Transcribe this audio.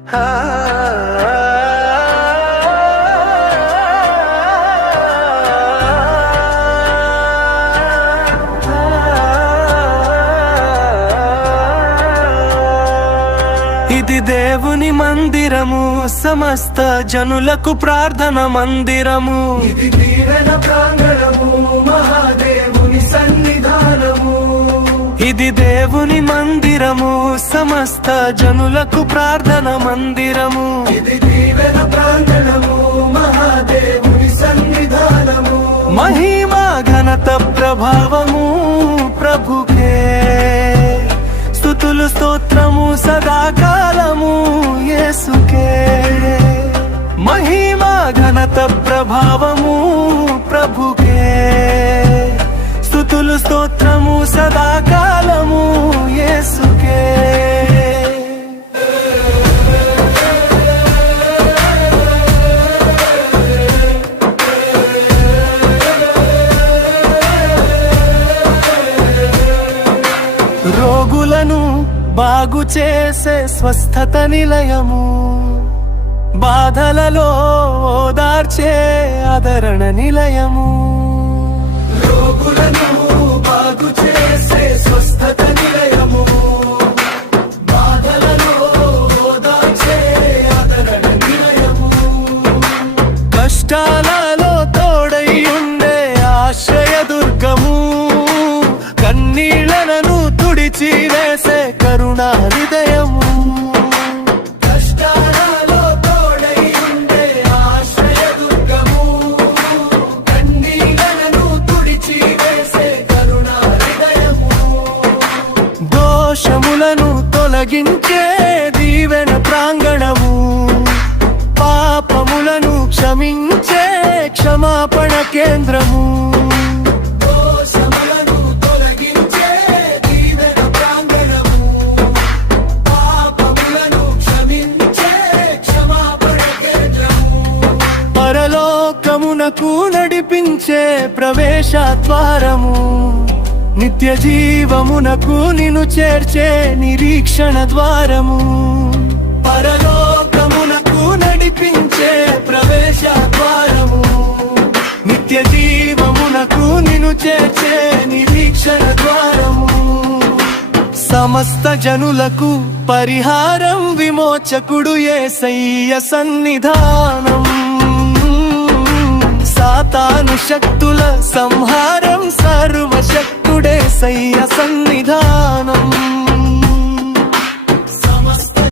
ఇది దేవుని మందిరము, సమస్త జనులకు ప్రార్థన మందిరము. ఇది దీవెన ప్రాంగణము, మహాదేవుని సన్నిధానము. ఇది దేవుని మందిరము, సమస్త జనులకు ప్రార్థన మందిరము. ఇది దీవెన ప్రాంగణము, మహాదేవుని సన్నిధానము. మహిమా ఘనత ప్రభావము ప్రభుకే, స్తుతులు స్తోత్రము సదాకాలము యేసుకే. మహిమా ఘనత ప్రభావము ప్రభుకే, స్తుతులు స్తోత్రము సదాకాలము యేసుకే. రోగులను బాగు చేసే స్వస్థత నిలయము, బాధలలో ఓదార్చే ఆదరణ నిలయము. రోగులను బాగు చేసే స్వస్థత నిలయము, బాధలలో ఓదార్చే ఆదరణ నిలయము. కష్టాలలో తోడై ఉండే ఆశ్రయ దుర్గము, కన్నీళ్లను తుడిచి వేసే కరుణా హృదయము. కష్టాలలో తోడై ఉండే ఆశ్రయ దుర్గము, కన్నీళ్లను తుడిచి వేసే కరుణా హృదయము. దోషములను తొలగించే దీవెన ప్రాంగణము, పాపములను క్షమించే క్షమాపణ కేంద్రము. దోషములను తొలగించే దీవెన ప్రాంగణము, పాపములను క్షమించే క్షమాపణ కేంద్రము. పరలోకమునకు నడిపించే ప్రవేశ ద్వారము, నిత్య జీవమునకు నిన్ను చేర్చే నిరీక్షణ ద్వారము. పరలోకమునకు నడిపించే ప్రవేశ ద్వారము, నిత్య జీవమునకు నిన్ను చేర్చే నిరీక్షణ ద్వారము. సమస్త జనులకు పరిహారం విమోచకుడు యేసయ్య సన్నిధానం. సాతాను శక్తుల సంహారం సర్వశక్తుడేసయ్య సన్నిధానం.